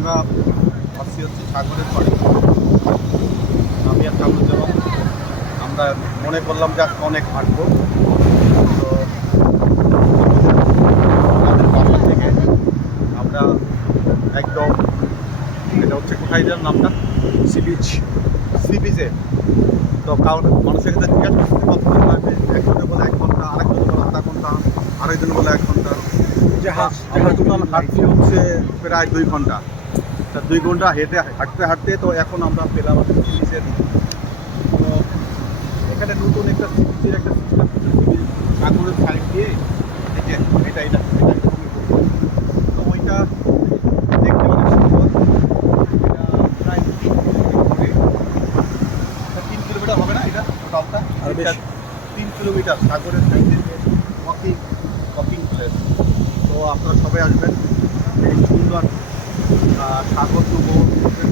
আমরা আসছি হচ্ছে সাগরের পাড়ে। আমি আর ঠাকুর যাব। আমরা মনে করলাম যে আজকে অনেক হাঁটবো, তো আমাদের বাসা থেকে আমরা একদম, এটা হচ্ছে কোথায় যেন নামটা, সি বিচ। সি বিচে। তো কারণ মানুষের কাছে জিজ্ঞাসা করতে কতক্ষণ লাগবে, একজনে বলে 1 ঘন্টা, আরেকজনে বলে আধা ঘন্টা, আরেকজনে বলে 1 ঘন্টা। জাহাজ আমরা টোটাল হাঁটছি হচ্ছে প্রায় 2 ঘন্টা। তা 2 ঘন্টা হাঁটতে হাঁটতে তো এখন আমরা পেলাম সি বিচের। তো এখানে নতুন একটা সি বিচের একটা সিস্টেম হচ্ছে, সি বিচ সাগরের সাইড দিয়ে এই যে এটা এটা এটা একটা সি বিচ। তো ওইটা দেখতে অনেক সুন্দর। এটা প্রায় 3 কিলোমিটার হবে। 3 কিলোমিটার হবে না এটা টোটালটা? আর বেশি। 3 কিলোমিটার সাগরের সাইডে ওয়াকিং ওয়াকিং প্লেস। তো আপনারা সবাই আসবেন, এই সুন্দর সাগর উপভোগ করবেন।